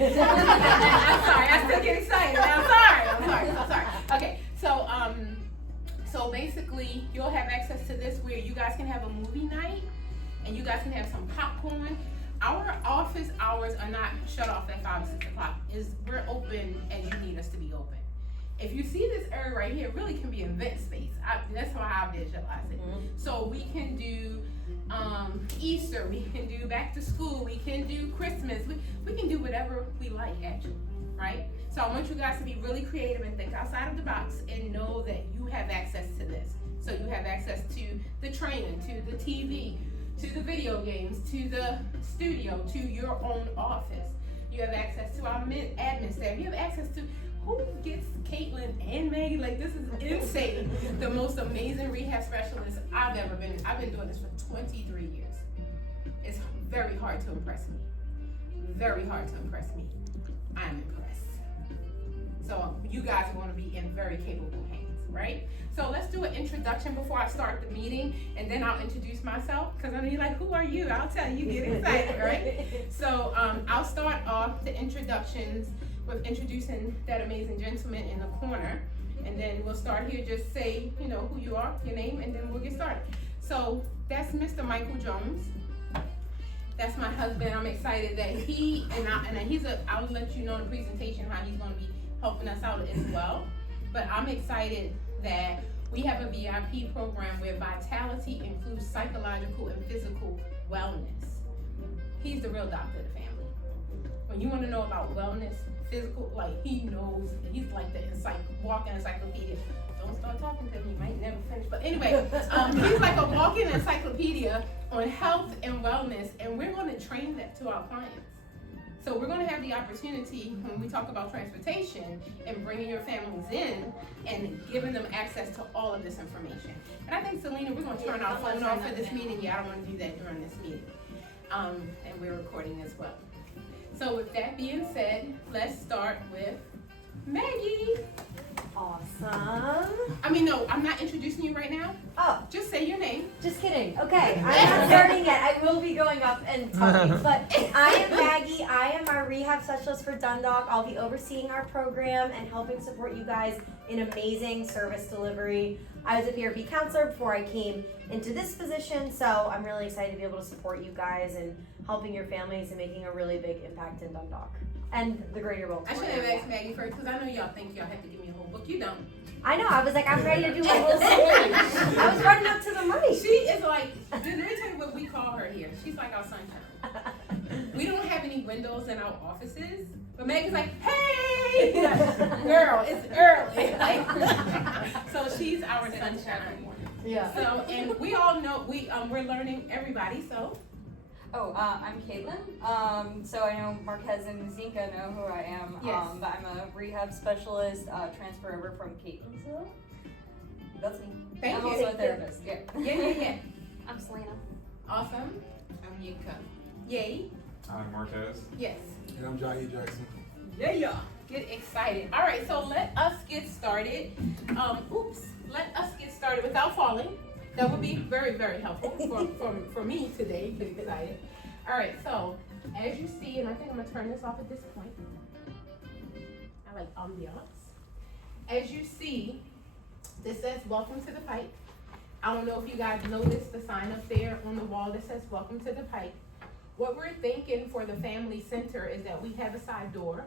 I'm sorry, I still get excited. I'm sorry. Okay, so basically, you'll have access to this where you guys can have a movie night, and you guys can have some popcorn. Our office hours are not shut off at 5 or 6 o'clock. We're open as you need us to be open. If you see this area right here, it really can be event space. That's how I visualize it. Mm-hmm. So we can do Easter, we can do back to school, we can do Christmas, we can do whatever we like actually, right? So I want you guys to be really creative and think outside of the box and know that you have access to this. So you have access to the training, to the TV, to the video games, to the studio, to your own office. You have access to our admin staff. You have access to who gets Caitlin and Maggie. Like, this is insane. The most amazing rehab specialist I've ever been. I've been doing this for 23 years. It's very hard to impress me. Very hard to impress me. I'm impressed. So you guys are going to be in very capable hands, right? So let's do an introduction before I start the meeting, and then I'll introduce myself, because I know you're like, who are you? I'll tell you, get excited, right? So I'll start off the introductions with introducing that amazing gentleman in the corner, and then we'll start here. Just say, you know, who you are, your name, and then we'll get started. So that's Mr. Michael Jones. That's my husband. I'm excited that I'll let you know in the presentation how he's going to be helping us out as well. But I'm excited that we have a VIP program where vitality includes psychological and physical wellness. He's the real doctor of the family. When you want to know about wellness, physical, like, he knows. He's like the walking encyclopedia. Don't start talking to him, you might never finish. But anyway, he's like a walking encyclopedia on health and wellness, and we're going to train that to our clients. So we're going to have the opportunity when we talk about transportation and bringing your families in and giving them access to all of this information. And I think, Selena, we're going to turn our phone off for this meeting. Yeah, I don't want to do that during this meeting. And we're recording as well. So with that being said, let's start with Maggie. Awesome. No, I'm not introducing you right now. Oh. Just say your name. Just kidding. Okay, I'm not starting yet. I will be going up and talking. But I am Maggie. I am our rehab specialist for Dundalk. I'll be overseeing our program and helping support you guys in amazing service delivery. I was a PRP counselor before I came into this position, so I'm really excited to be able to support you guys and helping your families and making a really big impact in Dundalk and the greater Baltimore. I should have asked Maggie first, because I know y'all think y'all have to give me a whole book. You don't. I know. I was like, I'm ready to do my whole thing. I was running up to the mic. She is like, let me tell you what we call her here. She's like our sunshine. We don't have any windows in our offices, but Maggie's like, hey, girl, it's early. So she's our sunshine. Yeah. So, and we all know we're learning everybody. So. Oh, I'm Caitlin. So I know Marquez and Zinka know who I am. Yes. But I'm a rehab specialist, transfer over from Catonsville. That's me. Thank I'm you. also a therapist. Yeah. Yeah. I'm Selena. Awesome. I'm Yinka. Yay. I'm Marquez. Yes. And I'm Johnny Jackson. Yeah. Get excited. All right, so let us get started. Let us get started without falling. That would be very, very helpful for me today to get excited. All right, so as you see, and I think I'm gonna turn this off at this point. I like ambiance. As you see, this says welcome to the Pike. I don't know if you guys noticed the sign up there on the wall that says welcome to the Pike. What we're thinking for the family center is that we have a side door,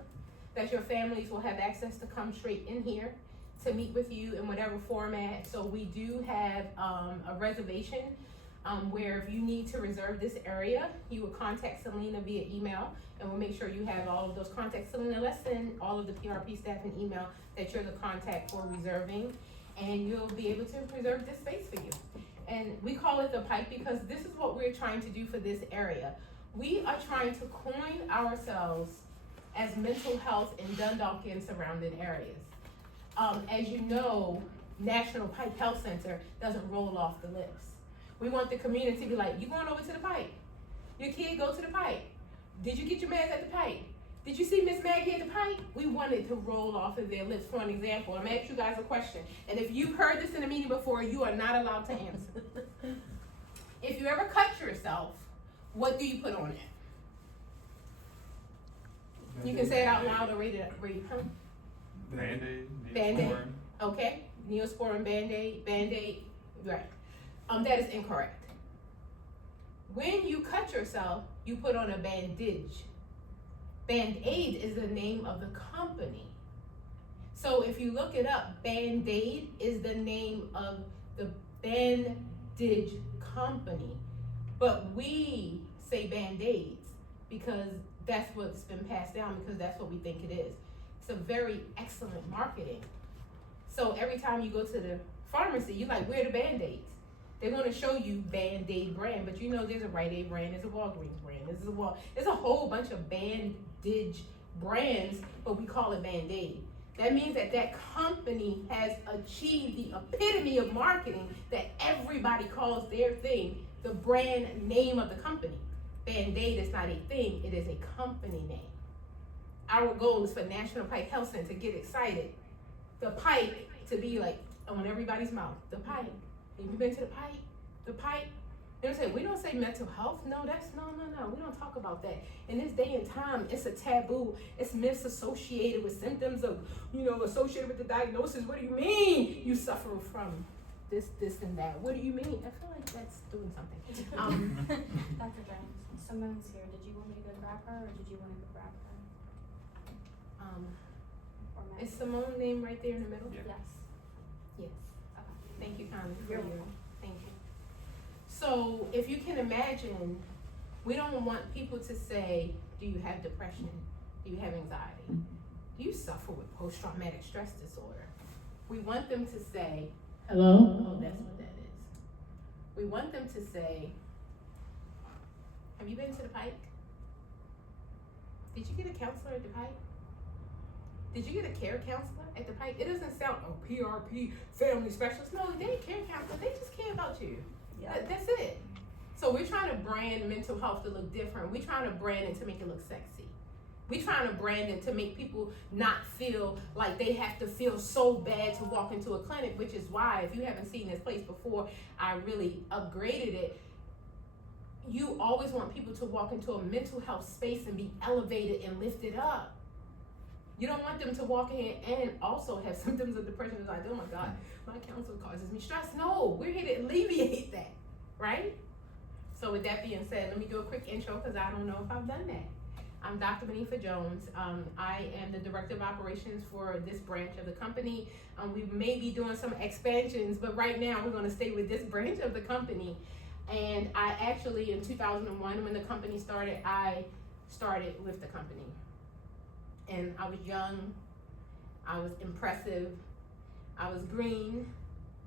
that your families will have access to come straight in here to meet with you in whatever format. So we do have a reservation where if you need to reserve this area, you will contact Selena via email, and we'll make sure you have all of those contacts. Selena, let's send all of the PRP staff an email that you're the contact for reserving, and you'll be able to reserve this space for you. And we call it the Pike because this is what we're trying to do for this area. We are trying to coin ourselves as mental health in Dundalk and surrounding areas. As you know, National Pike Health Center doesn't roll off the lips. We want the community to be like, you going over to the Pike? Your kid go to the Pike. Did you get your meds at the Pike? Did you see Miss Maggie at the Pike? We want it to roll off of their lips. For an example, I'm gonna ask you guys a question. And if you've heard this in a meeting before, you are not allowed to answer. If you ever cut yourself, what do you put on it? You can say it out loud or read it. Huh? Band-Aid, Band-Aid. Neosporin. Okay, Neosporin, Band-Aid, right. That is incorrect. When you cut yourself, you put on a bandage. Band-Aid is the name of the company. So if you look it up, Band-Aid is the name of the bandage company. But we say Band-Aids because that's what's been passed down, because that's what we think it is. It's a very excellent marketing. So every time you go to the pharmacy, you're like, where are the Band-Aids? They're gonna show you Band-Aid brand, but you know there's a Rite Aid brand, there's a Walgreens brand, there's a whole bunch of bandage brands, but we call it Band-Aid. That means that that company has achieved the epitome of marketing that everybody calls their thing the brand name of the company. Band-Aid is not a thing, it is a company name. Our goal is for National Pike Health Center to get excited. The Pike to be like on everybody's mouth. The Pike. Have you been to the Pike? The Pike. They say, we don't say mental health. No, we don't talk about that. In this day and time, it's a taboo. It's myths associated with symptoms of, associated with the diagnosis. What do you mean you suffer from this, and that? What do you mean? I feel like that's doing something. Dr. Jones, someone's here. Did you want me to go grab her, or did you want to go grab her? Or Matt? Is Simone's name right there in the middle? Yeah. Yes. Yes. Okay. Thank you, Connie, for You're your, welcome. thank you. So if you can imagine, we don't want people to say, do you have depression? Do you have anxiety? Do you suffer with post-traumatic stress disorder? We want them to say, hello? Oh, that's what that is. We want them to say, have you been to the Pike? Did you get a counselor at the Pike? Did you get a care counselor at the Pike? It doesn't sound, PRP, family specialist. No, they ain't care counselor. They just care about you. Yeah. That's it. So we're trying to brand mental health to look different. We're trying to brand it to make it look sexy. We're trying to brand it to make people not feel like they have to feel so bad to walk into a clinic, which is why, if you haven't seen this place before, I really upgraded it. You always want people to walk into a mental health space and be elevated and lifted up. You don't want them to walk in and also have symptoms of depression. It's like, oh my God, my counselor causes me stress. No, we're here to alleviate that, right? So with that being said, let me do a quick intro because I don't know if I've done that. I'm Dr. Beneatha Jones. I am the Director of Operations for this branch of the company. We may be doing some expansions, but right now we're gonna stay with this branch of the company. And I actually, in 2001, when the company started, I started with the company. And I was young, I was impressive, I was green,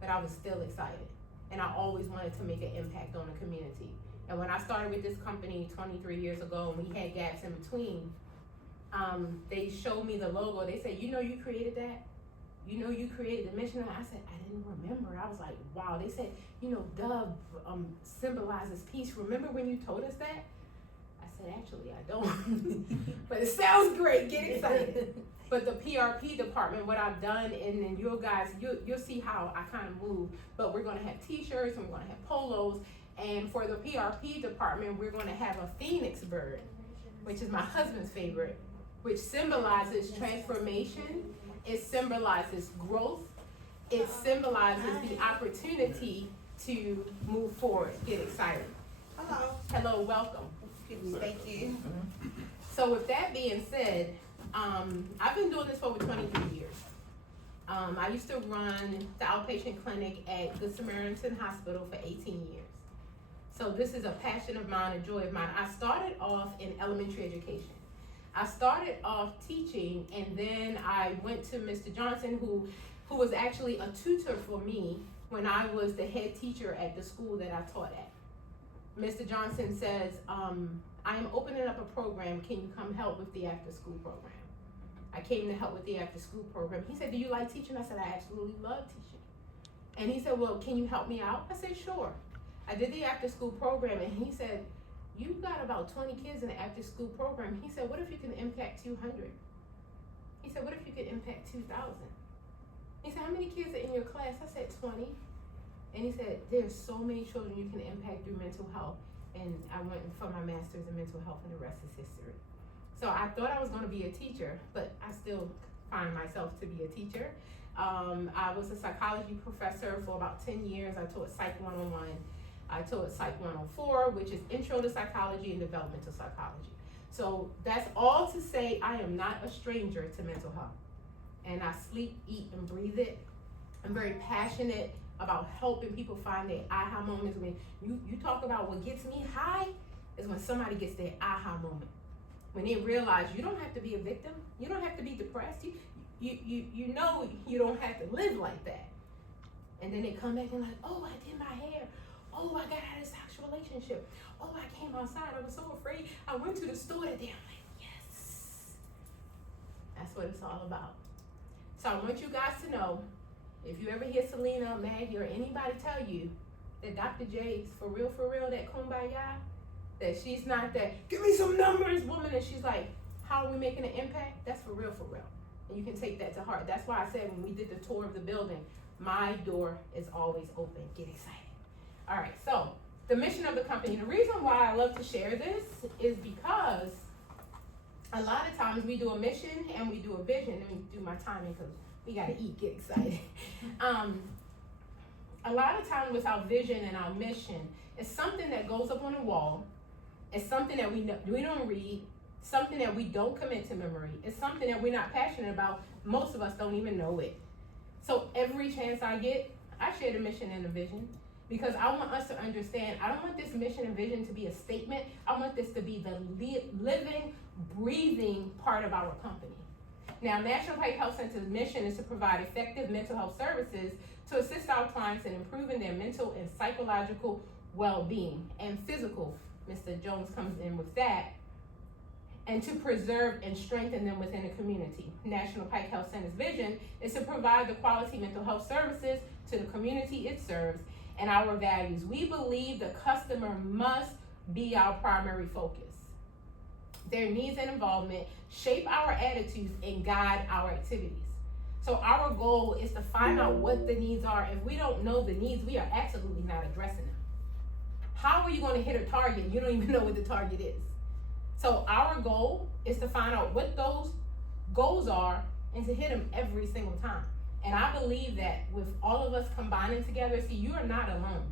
but I was still excited. And I always wanted to make an impact on the community. And when I started with this company 23 years ago, and we had gaps in between, they showed me the logo. They said, you created that? You created the mission? I said, I didn't remember. I was like, wow. They said, Dove symbolizes peace. Remember when you told us that? I said, actually, I don't. But it sounds great. Get excited. But the PRP department, what I've done, and then you guys, you'll see how I kind of move. But we're going to have T-shirts, and we're going to have polos. And for the PRP department, we're going to have a phoenix bird, which is my husband's favorite, which symbolizes transformation. It symbolizes growth. It symbolizes the opportunity to move forward. Get excited. Hello. Hello, welcome. Thank you. So with that being said, I've been doing this for over 23 years. I used to run the outpatient clinic at Good Samaritan Hospital for 18 years. So this is a passion of mine, a joy of mine. I started off in elementary education. I started off teaching, and then I went to Mr. Johnson, who was actually a tutor for me when I was the head teacher at the school that I taught at. Mr. Johnson says, I am opening up a program. Can you come help with the after-school program? I came to help with the after-school program. He said, do you like teaching? I said, I absolutely love teaching. And he said, well, can you help me out? I said, sure. I did the after-school program, and he said, you've got about 20 kids in the after-school program. He said, what if you can impact 200? He said, what if you could impact 2,000? He said, how many kids are in your class? I said, 20. And he said, there's so many children you can impact through mental health. And I went for my master's in mental health, and the rest is history. So I thought I was gonna be a teacher, but I still find myself to be a teacher. I was a psychology professor for about 10 years. I taught Psych 101. I taught Psych 104, which is Intro to Psychology and Developmental Psychology. So that's all to say I am not a stranger to mental health. And I sleep, eat, and breathe it. I'm very passionate about helping people find their aha moments. When you talk about what gets me high is when somebody gets their aha moment. When they realize you don't have to be a victim, you don't have to be depressed, you know you don't have to live like that. And then they come back and like, oh, I did my hair. Oh, I got out of a sexual relationship. Oh, I came outside. I was so afraid. I went to the store today. I'm like, yes. That's what it's all about. So I want you guys to know, if you ever hear Selena, Maggie, or anybody tell you that Dr. J is for real, that kumbaya, that she's not that, give me some numbers, woman, and she's like, how are we making an impact? That's for real. And you can take that to heart. That's why I said when we did the tour of the building, my door is always open. Get excited. All right, so the mission of the company. The reason why I love to share this is because a lot of times we do a mission and we do a vision. Let me do my timing because we gotta eat, get excited. A lot of times with our vision and our mission, it's something that goes up on a wall. It's something that we don't read, something that we don't commit to memory. It's something that we're not passionate about. Most of us don't even know it. So every chance I get, I share the mission and the vision because I want us to understand, I don't want this mission and vision to be a statement. I want this to be the living, breathing part of our company. Now, National Pike Health Center's mission is to provide effective mental health services to assist our clients in improving their mental and psychological well-being and physical. Mr. Jones comes in with that. And to preserve and strengthen them within the community. National Pike Health Center's vision is to provide the quality mental health services to the community it serves and our values. We believe the customer must be our primary focus. Their needs and involvement shape our attitudes and guide our activities. So our goal is to find out what the needs are. If we don't know the needs, we are absolutely not addressing them. How are you going to hit a target? You don't even know what the target is. So our goal is to find out what those goals are and to hit them every single time. And I believe that with all of us combining together, see, you are not alone.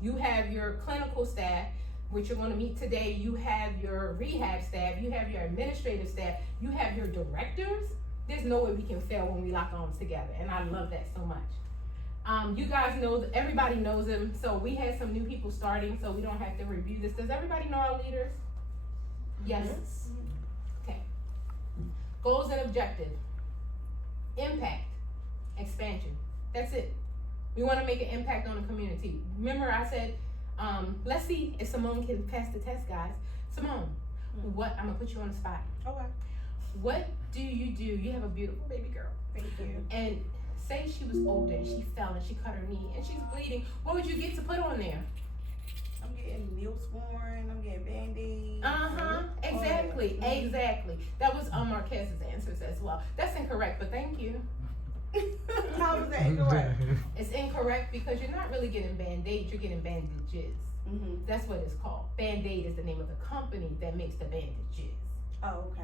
You have your clinical staff, which you're going to meet today. You have your rehab staff. You have your administrative staff. You have your directors. There's no way we can fail when we lock arms together. And I love that so much. You guys know, everybody knows them. So we had some new people starting, so we don't have to review this. Does everybody know our leaders? Yes. Okay. Goals and objectives. Impact. Expansion. That's it. We want to make an impact on the community. Remember I said, let's see if Simone can pass the test, guys. Simone, what, I'm gonna put you on the spot. Okay. What do? You have a beautiful baby girl. Thank you. And say she was older and she fell and she cut her knee and she's bleeding. What would you get to put on there? I'm getting Neosporin, I'm getting Band-Aids. Exactly. That was Marquez's answers as well. That's incorrect, but thank you. How is that incorrect? It's incorrect because you're not really getting Band-Aids, you're getting bandages. Mm-hmm. That's what it's called. Band-Aid is the name of the company that makes the bandages. Oh, okay.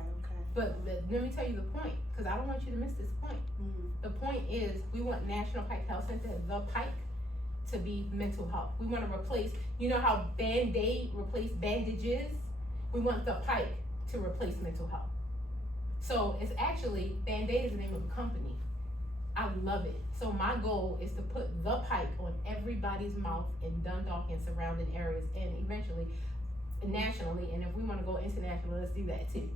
But let me tell you the point, because I don't want you to miss this point. Mm-hmm. The point is, we want National Pike Health Center, the Pike, to be mental health. We want to replace, you know how Band-Aid replaced bandages? We want the Pike to replace mental health. So it's actually, Band-Aid is the name of the company. I love it. So my goal is to put the Pike on everybody's mouth in Dundalk and surrounding areas, and eventually nationally, and if we want to go international, let's do that too.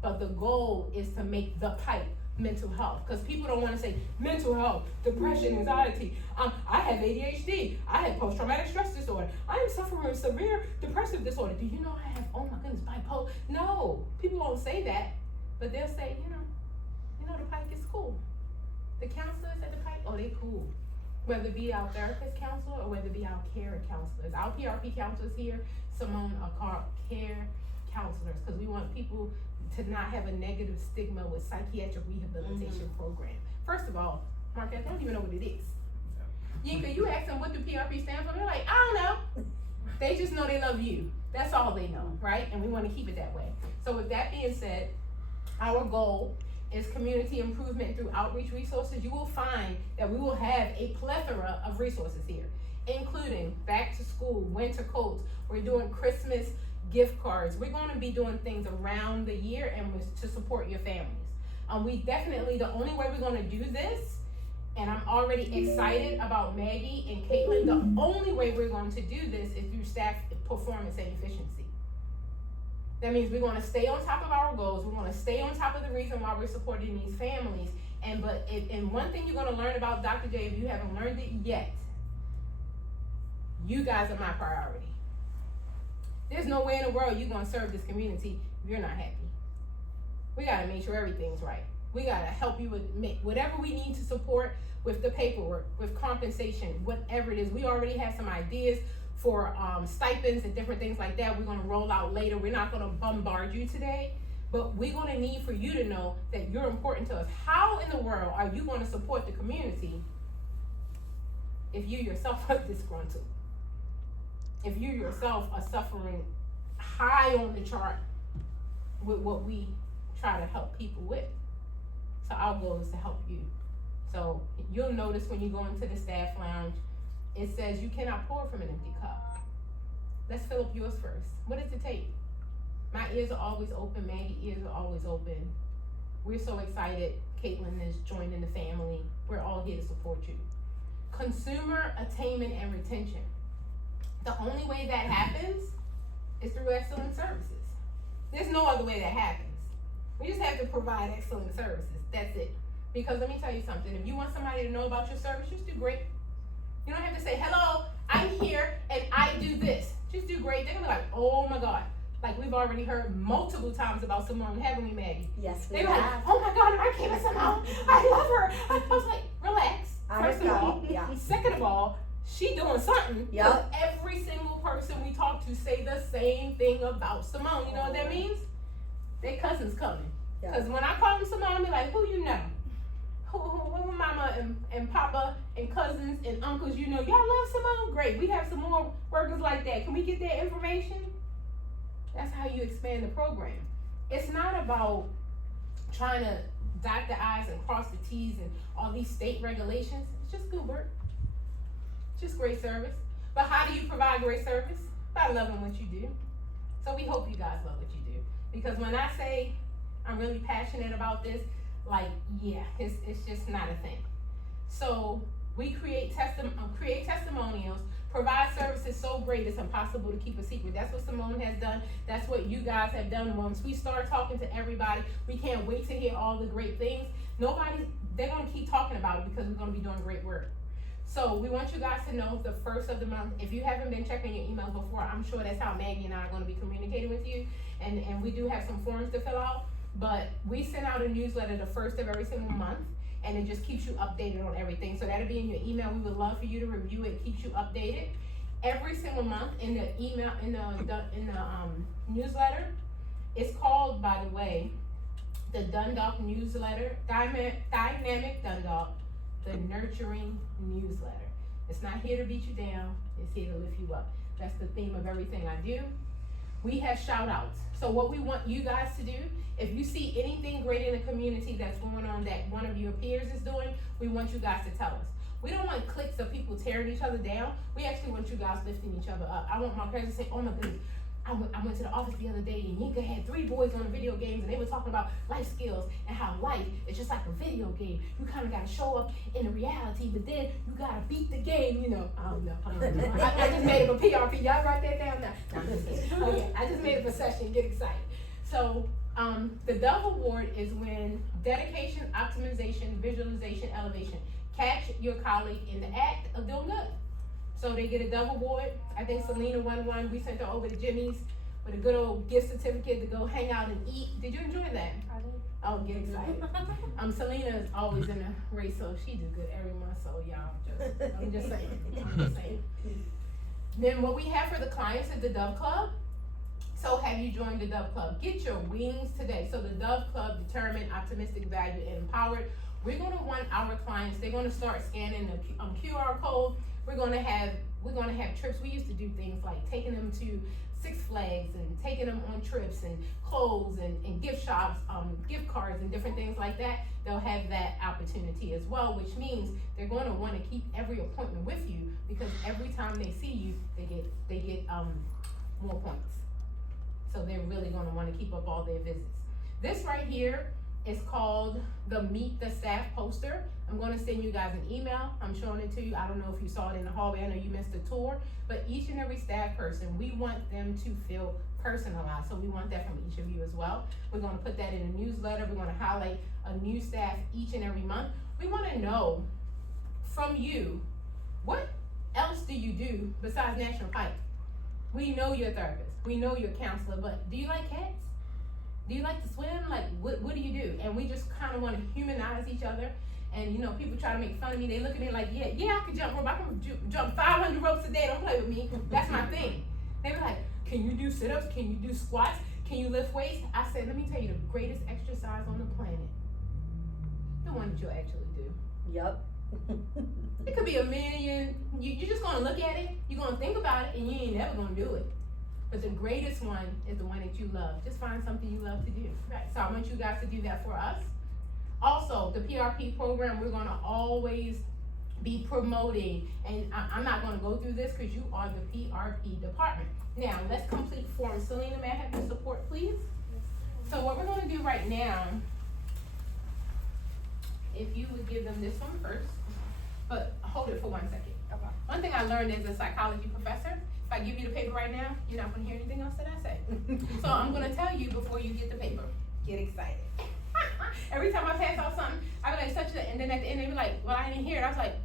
But the goal is to make the Pike mental health, because people don't want to say mental health, depression, anxiety. I have ADHD. I have post-traumatic stress disorder. I am suffering with severe depressive disorder. Do you know I have, oh my goodness, bipolar? No, people won't say that, but they'll say, you know, the Pike is cool. The counselors at the Pike, oh, they cool. Whether it be our therapist counselor or whether it be our care counselors. Our PRP counselors here, Simone, are called care counselors, because we want people to not have a negative stigma with psychiatric rehabilitation program. First of all, Marquette, they don't even know what it is. Yinka, you ask them what do PRP stand for, they're like, I don't know. They just know they love you. That's all they know, right? And we want to keep it that way. So with that being said, our goal is community improvement through outreach resources. You will find that we will have a plethora of resources here, including back to school, winter coats. We're doing Christmas gift cards. We're going to be doing things around the year and to support your families. We definitely, the only way we're going to do this, and I'm already excited about Maggie and Caitlin, the only way we're going to do this is through staff performance and efficiency. That means we're going to stay on top of our goals. We're going to stay on top of the reason why we're supporting these families. And one thing you're going to learn about Dr. J, if you haven't learned it yet, you guys are my priority. There's no way in the world you're going to serve this community if you're not happy. We got to make sure everything's right. We got to help you with whatever we need to support with the paperwork, with compensation, whatever it is. We already have some ideas for stipends and different things like that. We're going to roll out later. We're not going to bombard you today, but we're going to need for you to know that you're important to us. How in the world are you going to support the community if you yourself are disgruntled? If you yourself are suffering high on the chart with what we try to help people with? So our goal is to help you. So you'll notice when you go into the staff lounge, it says you cannot pour from an empty cup. Let's fill up yours first. What does it take? My ears are always open. Maggie's ears are always open. We're so excited. Caitlin is joining the family. We're all here to support you. Consumer attainment and retention. The only way that happens is through excellent services. There's no other way that happens. We just have to provide excellent services. That's it. Because let me tell you something. If you want somebody to know about your service, just do great. You don't have to say, hello, I'm here and I do this. Just do great. They're going to be like, oh my God. Like we've already heard multiple times about Simone, haven't we, Maggie? Yes, we They were like, have. oh my God, I came with Simone. I love her. I was like, relax. First of all. Yeah. Second of all, she doing something. Yep. 'Cause every single person we talk to say the same thing about Simone. You know what that means? Their cousin's coming. Yeah. Because when I call them Simone, I be like, who you know? Who mama and papa and cousins and uncles you know? Y'all love Simone? Great. We have some more workers like that. Can we get their information? That's how you expand the program. It's not about trying to dot the I's and cross the T's and all these state regulations. It's just good work. Just great service. But how do you provide great service? By loving what you do. So we hope you guys love what you do. Because when I say I'm really passionate about this, like, yeah, it's just not a thing. So we create testimonials, provide services so great it's impossible to keep a secret. That's what Simone has done. That's what you guys have done. Once we start talking to everybody, we can't wait to hear all the great things. They're gonna keep talking about it because we're gonna be doing great work. So we want you guys to know the first of the month. If you haven't been checking your emails before, I'm sure that's how Maggie and I are gonna be communicating with you. And we do have some forms to fill out. But we send out a newsletter the first of every single month, and it just keeps you updated on everything. So that'll be in your email. We would love for you to review it. It keeps you updated every single month in the email in the newsletter. It's called, by the way, the Dundalk newsletter, Dynamic Dundalk, the Nurturing Newsletter. It's not here to beat you down. It's here to lift you up. That's the theme of everything I do. We have shout outs. So what we want you guys to do, if you see anything great in the community that's going on that one of your peers is doing, we want you guys to tell us. We don't want cliques of people tearing each other down. We actually want you guys lifting each other up. I want my parents to say, oh my goodness, I went to the office the other day and Yinka had 3 boys on the video games and they were talking about life skills and how life is just like a video game. You kind of got to show up in the reality, but then you got to beat the game, you know. I don't know. I just made it a PRP. Y'all write that down now. No, I'm just kidding. Okay, I just made it a session. Get excited. So the Dove Award is when dedication, optimization, visualization, elevation catch your colleague in the act of doing good. So they get a Dove Award. I think Selena won one. We sent her over to Jimmy's with a good old gift certificate to go hang out and eat. Did you enjoy that? I did. Oh, get excited. Selena is always in the race, so she do good every month. So y'all, I'm just saying. Then what we have for the clients is the Dove Club. So have you joined the Dove Club? Get your wings today. So the Dove Club, determined, optimistic, valued, and empowered. We're going to want our clients, they're going to start scanning the QR code. We're going to have we're gonna have trips. We used to do things like taking them to Six Flags and taking them on trips and clothes and gift shops, gift cards and different things like that. They'll have that opportunity as well, which means they're going to want to keep every appointment with you, because every time they see you, they get more points. So they're really going to want to keep up all their visits. This right here is called the Meet the Staff poster. I'm going to send you guys an email. I'm showing it to you. I don't know if you saw it in the hallway. I know you missed the tour, but each and every staff person, we want them to feel personalized. So we want that from each of you as well. We're going to put that in a newsletter. We're going to highlight a new staff each and every month. We want to know from you, what else do you do besides National Pike? We know you're a therapist. We know you're a counselor, but do you like cats? Do you like to swim? Like, what do you do? And we just kind of want to humanize each other. And you know, people try to make fun of me. They look at me like, yeah, I can jump rope. I can jump 500 ropes a day. Don't play with me. That's my thing. They were like, can you do sit-ups? Can you do squats? Can you lift weights? I said, let me tell you the greatest exercise on the planet. The one that you'll actually do. Yep. It could be a million. You're just gonna look at it. You're gonna think about it, and you ain't never gonna do it. But the greatest one is the one that you love. Just find something you love to do. Right. So I want you guys to do that for us. Also, the PRP program, we're gonna always be promoting, and I'm not gonna go through this because you are the PRP department. Now, let's complete form. Selena, may I have your support, please? So what we're gonna do right now, if you would give them this one first, but hold it for 1 second. Okay. One thing I learned as a psychology professor, if I give you the paper right now, you're not gonna hear anything else that I say. So I'm gonna tell you before you get the paper. Get excited. Every time I pass out something, I be like, such a, and then at the end they be like, well, I didn't hear it. I was like,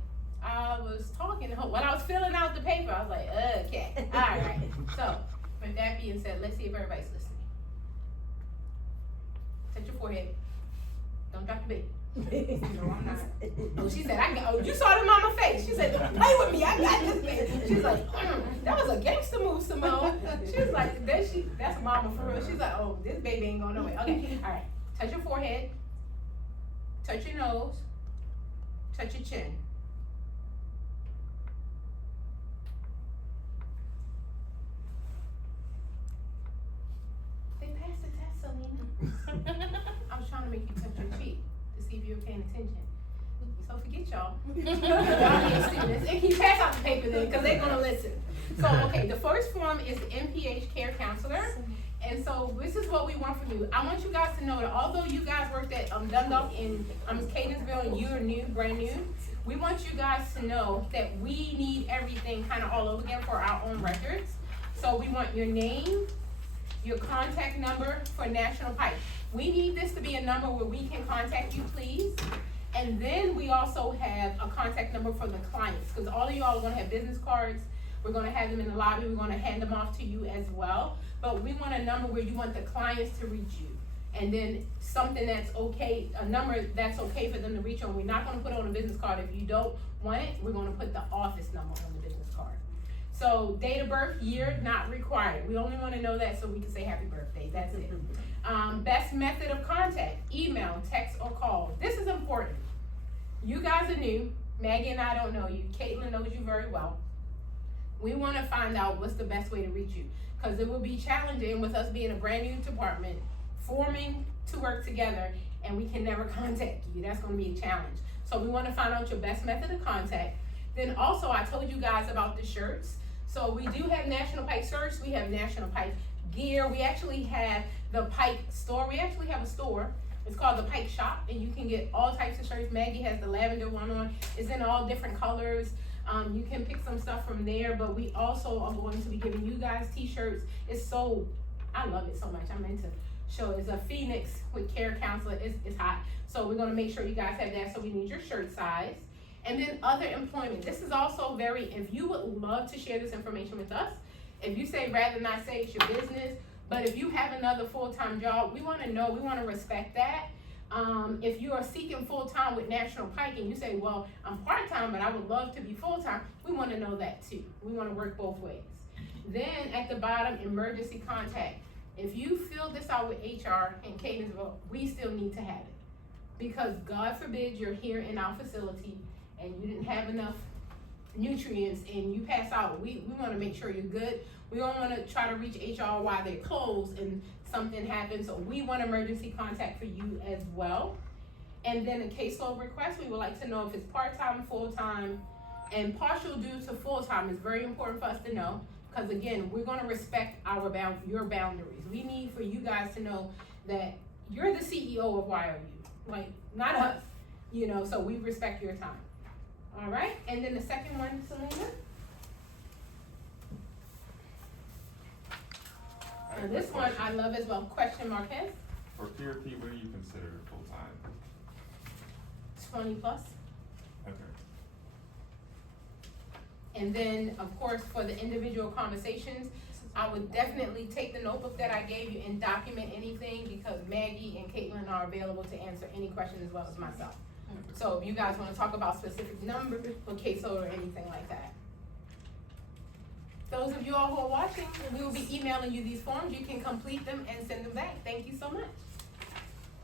I was talking the whole, when I was filling out the paper, I was like, okay, all right. So, with that being said, let's see if everybody's listening. Touch your forehead. Don't drop the baby. No, I'm not. Oh, she said, you saw the mama face. She said, don't play with me, I got this baby. She's like, that was a gangster move, Simone. She was like, that's mama for real. She's like, oh, this baby ain't going nowhere. Okay, all right. Touch your forehead. Touch your nose. Touch your chin. They passed the test, Selena. I was trying to make you touch your cheek to see if you were paying attention. So forget y'all. Y'all ain't students. And can you pass out the paper then, because they're gonna listen. So, okay, the first form is the NPH Care Counselor. And so this is what we want from you. I want you guys to know that although you guys worked at Dundalk in Catonsville and you're new, brand new, we want you guys to know that we need everything kind of all over again for our own records. So we want your name, your contact number for National Pike. We need this to be a number where we can contact you, please. And then we also have a contact number for the clients, because all of y'all are gonna have business cards. We're gonna have them in the lobby. We're gonna hand them off to you as well. But we want a number where you want the clients to reach you. And then something that's okay, a number that's okay for them to reach you. And we're not gonna put it on a business card. If you don't want it, we're gonna put the office number on the business card. So date of birth, year, not required. We only wanna know that so we can say happy birthday, that's it. Best method of contact, email, text, or call. This is important. You guys are new. Maggie and I don't know you. Caitlin knows you very well. We wanna find out what's the best way to reach you. Because it will be challenging with us being a brand new department, forming to work together, and we can never contact you. That's gonna be a challenge. So we wanna find out your best method of contact. Then also, I told you guys about the shirts. So we do have National Pike shirts, we have National Pike gear. We actually have the Pike store. We actually have a store. It's called the Pike Shop, and you can get all types of shirts. Maggie has the lavender one on. It's in all different colors. You can pick some stuff from there, but we also are going to be giving you guys t-shirts. I love it so much. I meant to show it. It's a Phoenix with Care Counselor. It's hot. So we're gonna make sure you guys have that. So we need your shirt size. And then other employment. This is also if you would love to share this information with us, if you say rather not say it's your business, but if you have another full-time job, we wanna know, we wanna respect that. If you are seeking full-time with National Pike and you say, well, I'm part-time, but I would love to be full-time, we wanna know that too. We wanna work both ways. Then at the bottom, emergency contact. If you fill this out with HR in Catonsville, we still need to have it. Because God forbid you're here in our facility and you didn't have enough nutrients and you pass out, we want to make sure you're good. We don't want to try to reach HR while they're closed and something happens, so we want emergency contact for you as well. And then a caseload request, we would like to know if it's part-time, full-time, and partial due to full-time is very important for us to know, because again, we're going to respect your boundaries. We need for you guys to know that you're the CEO of YOU, like, not us, you know, so we respect your time. All right, and then the second one, Selena. Now this one I love as well. Question, Marquez. For PRP, what do you consider full-time? 20 plus. Okay. And then, of course, for the individual conversations, I would definitely take the notebook that I gave you and document anything, because Maggie and Caitlin are available to answer any questions as well as myself. So if you guys want to talk about specific numbers or caseload or anything like that. Those of you all who are watching, we will be emailing you these forms. You can complete them and send them back. Thank you so much.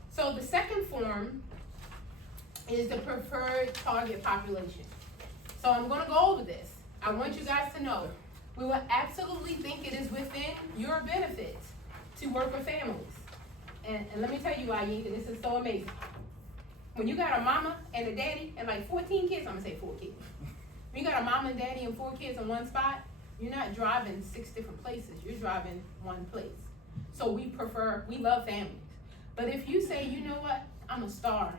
So the second form is the preferred target population. So I'm going to go over this. I want you guys to know, we will absolutely think it is within your benefits to work with families. And let me tell you why, Yinka, this is so amazing. When you got a mama and a daddy and like 14 kids, I'm gonna say 4 kids. When you got a mama and daddy and 4 kids in one spot, you're not driving 6 different places, you're driving one place. So we love families. But if you say, you know what, I'm a star,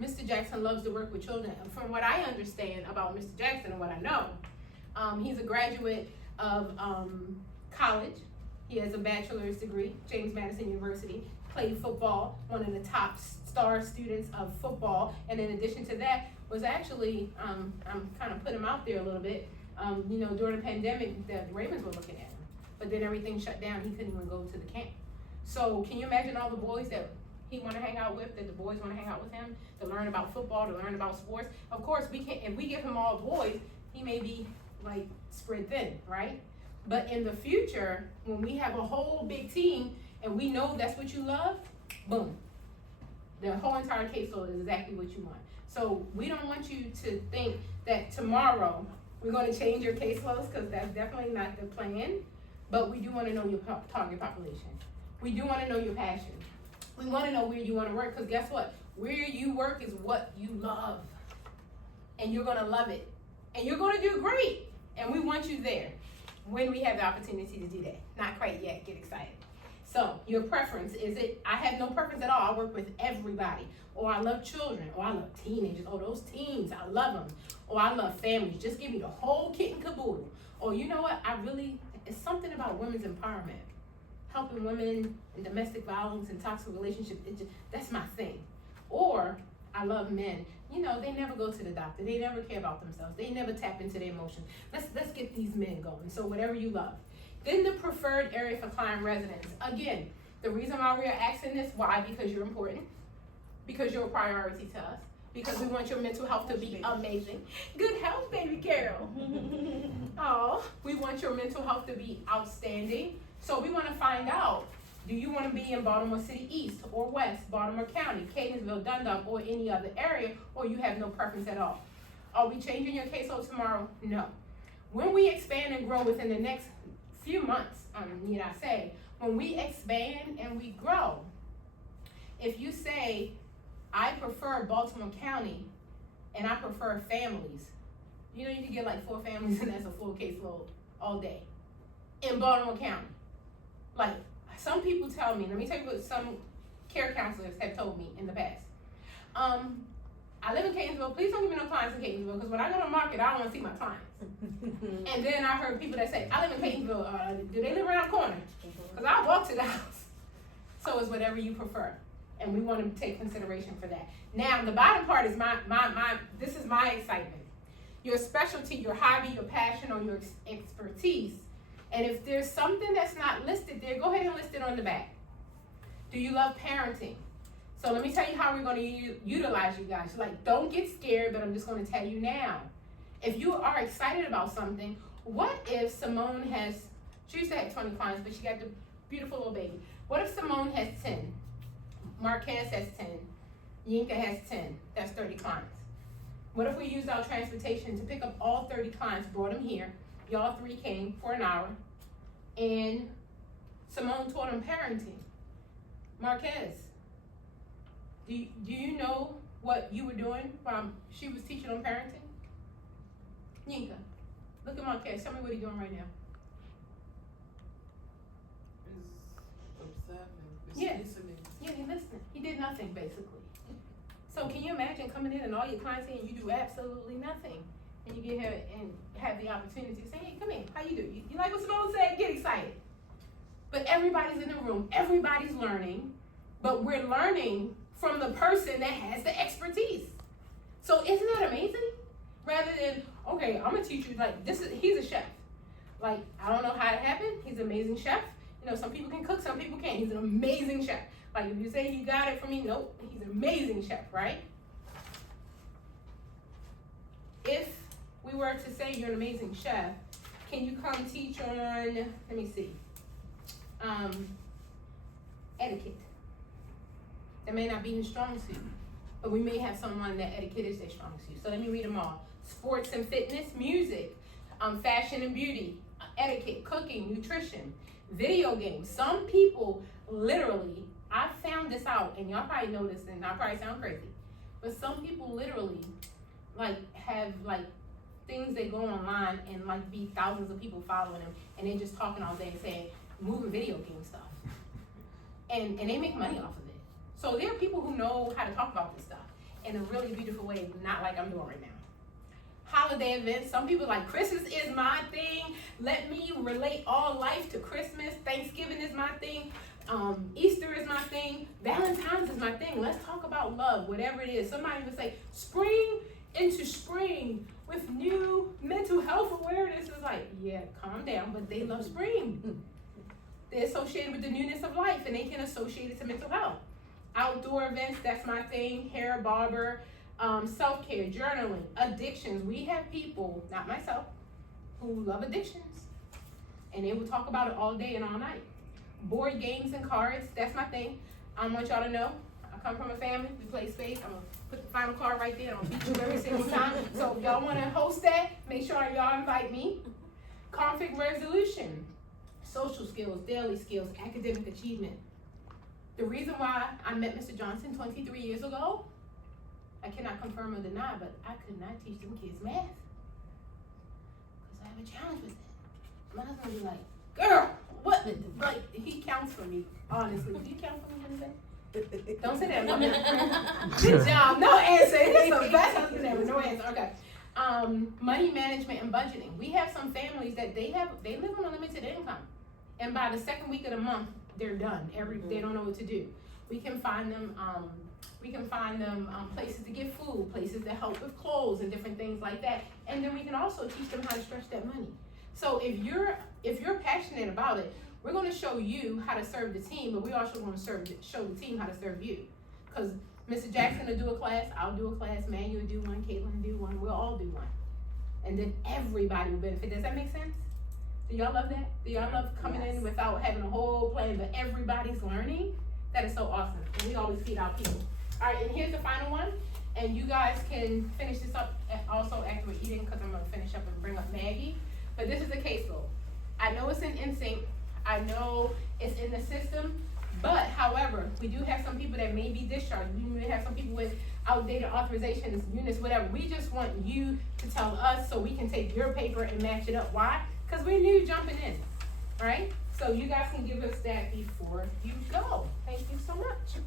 Mr. Jackson loves to work with children. From what I understand about Mr. Jackson and what I know, he's a graduate of college. He has a bachelor's degree, James Madison University, played football, one of the top star students of football, and in addition to that, was actually, I'm kind of put him out there a little bit, you know, during the pandemic, the Ravens were looking at him, but then everything shut down, he couldn't even go to the camp. So can you imagine all the boys that he want to hang out with, that the boys want to hang out with him, to learn about football, to learn about sports? Of course, we can't, if we give him all boys, he may be like spread thin, right? But in the future, when we have a whole big team and we know that's what you love, boom. The whole entire caseload is exactly what you want. So we don't want you to think that tomorrow we're going to change your caseloads, because that's definitely not the plan. But we do want to know your target population. We do want to know your passion. We want to know where you want to work, because guess what? Where you work is what you love. And you're going to love it. And you're going to do great. And we want you there when we have the opportunity to do that. Not quite yet. Get excited. So your preference, is it, I have no preference at all. I work with everybody. Or I love children. Or I love teenagers. Oh, those teens, I love them. Or I love families. Just give me the whole kit and caboodle. Or you know what? It's something about women's empowerment. Helping women in domestic violence and toxic relationships. That's my thing. Or I love men. You know, they never go to the doctor. They never care about themselves. They never tap into their emotions. Let's get these men going. So whatever you love. Then the preferred area for client residence. Again, the reason why we are asking this, why? Because you're important. Because you're a priority to us. Because we want your mental health to be amazing. Good health, baby Carol. Oh, we want your mental health to be outstanding. So we want to find out, do you want to be in Baltimore City East or West, Baltimore County, Catonsville, Dundalk, or any other area, or you have no preference at all? Are we changing your caseload tomorrow? No. When we expand and grow within the next few months, need I say, when we expand and we grow, if you say, I prefer Baltimore County and I prefer families, you know, you can get like 4 families and that's a full caseload all day in Baltimore County. Like, some people tell me, let me tell you what some care counselors have told me in the past. I live in Catonsville, please don't give me no clients in Catonsville, because when I go to the market, I don't want to see my clients. And then I heard people that say, I live in Catonsville, do they live around the corner? Because I walk to the house. So it's whatever you prefer. And we want to take consideration for that. Now, the bottom part is this is my excitement. Your specialty, your hobby, your passion, or your expertise. And if there's something that's not listed there, go ahead and list it on the back. Do you love parenting? So let me tell you how we're going to utilize you guys. Like, don't get scared, but I'm just going to tell you now. If you are excited about something, what if Simone she used to have 20 clients, but she got the beautiful little baby. What if Simone has 10? Marquez has 10. Yinka has 10. That's 30 clients. What if we used our transportation to pick up all 30 clients, brought them here, y'all 3 came for an hour, and Simone taught them parenting. Marquez, do you know what you were doing while she was teaching on parenting? Yinka, look at Marquez, tell me what he's doing right now. Yeah, he's listening. He did nothing, basically. So can you imagine coming in and all your clients saying you do absolutely nothing, and you get here and have the opportunity to say, hey, come in, how you do? You like what Simone said? Get excited. But everybody's in the room, everybody's learning, but we're learning from the person that has the expertise. So isn't that amazing? Rather than, okay, I'm gonna teach you, like, he's a chef. Like, I don't know how it happened, he's an amazing chef. You know, some people can cook, some people can't. He's an amazing chef. Like, if you say you got it from me, nope, he's an amazing chef, right? If we were to say you're an amazing chef, can you come teach on, let me see, etiquette? That may not be his strong suit, but we may have someone that etiquette is their strong suit. So let me read them all. Sports and fitness, music, fashion and beauty, etiquette, cooking, nutrition, video games. Some people literally, I found this out, and y'all probably know this, and I probably sound crazy, but some people literally like have like things that go online and like be thousands of people following them, and they're just talking all day and saying moving video game stuff, and they make money off of it. So there are people who know how to talk about this stuff in a really beautiful way, not like I'm doing right now. Holiday events, some people like Christmas is my thing. Let me relate all life to Christmas. Thanksgiving is my thing. Easter is my thing. Valentine's is my thing. Let's talk about love, whatever it is. Somebody would say, spring into spring with new mental health awareness. Is like, yeah, calm down, but they love spring. They're associated with the newness of life, and they can associate it to mental health. Outdoor events, that's my thing. Hair, barber, self-care, journaling, addictions. We have people, not myself, who love addictions, and they will talk about it all day and all night. Board games and cards, that's my thing. I want y'all to know, I come from a family, we play spades. I'm gonna put the final card right there, I'm gonna beat you every single time. So if y'all wanna host that, make sure y'all invite me. Conflict resolution, social skills, daily skills, academic achievement. The reason why I met Mr. Johnson 23 years ago, I cannot confirm or deny, but I could not teach them kids math. Because I have a challenge with it. My husband would be like, girl, what? Like, he counts for me, honestly. Do you count for me today? Don't say that. Good job. No answer. It's the best husband ever. No answer. Okay. Money management and budgeting. We have some families that they live on a limited income. And by the second week of the month, they're done. They don't know what to do. We can find them places to get food, places to help with clothes and different things like that. And then we can also teach them how to stretch that money. So if you're passionate about it, we're going to show you how to serve the team, but we also want to show the team how to serve you. Because Mr. Jackson will do a class, I'll do a class, Manu will do one, Caitlin will do one, we'll all do one. And then everybody will benefit. Does that make sense? Do y'all love that? Do y'all love coming in without having a whole plan, but everybody's learning? That is so awesome. And we always feed our people. All right, and here's the final one. And you guys can finish this up also after we're eating, because I'm going to finish up and bring up Maggie. But this is the caseload. I know it's in NSYNC. I know it's in the system. But, however, we do have some people that may be discharged. We may have some people with outdated authorizations, units, whatever. We just want you to tell us so we can take your paper and match it up. Why? Because we're new jumping in, right? So you guys can give us that before you go. Thank you so much.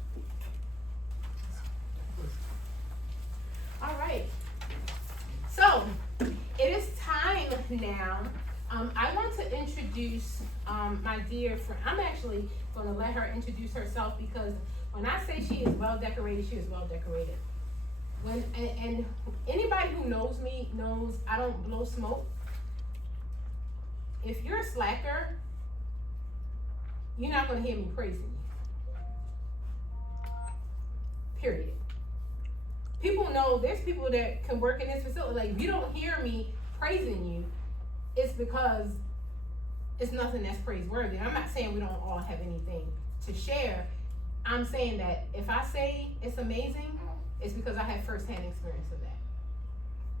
All right. So it is time now. I want to introduce my dear friend. I'm actually going to let her introduce herself, because when I say she is well decorated, she is well decorated. And anybody who knows me knows I don't blow smoke. If you're a slacker, you're not going to hear me praising you. Period. People know there's people that can work in this facility. Like, if you don't hear me praising you, it's because it's nothing that's praiseworthy. I'm not saying we don't all have anything to share. I'm saying that if I say it's amazing, it's because I have firsthand experience of that.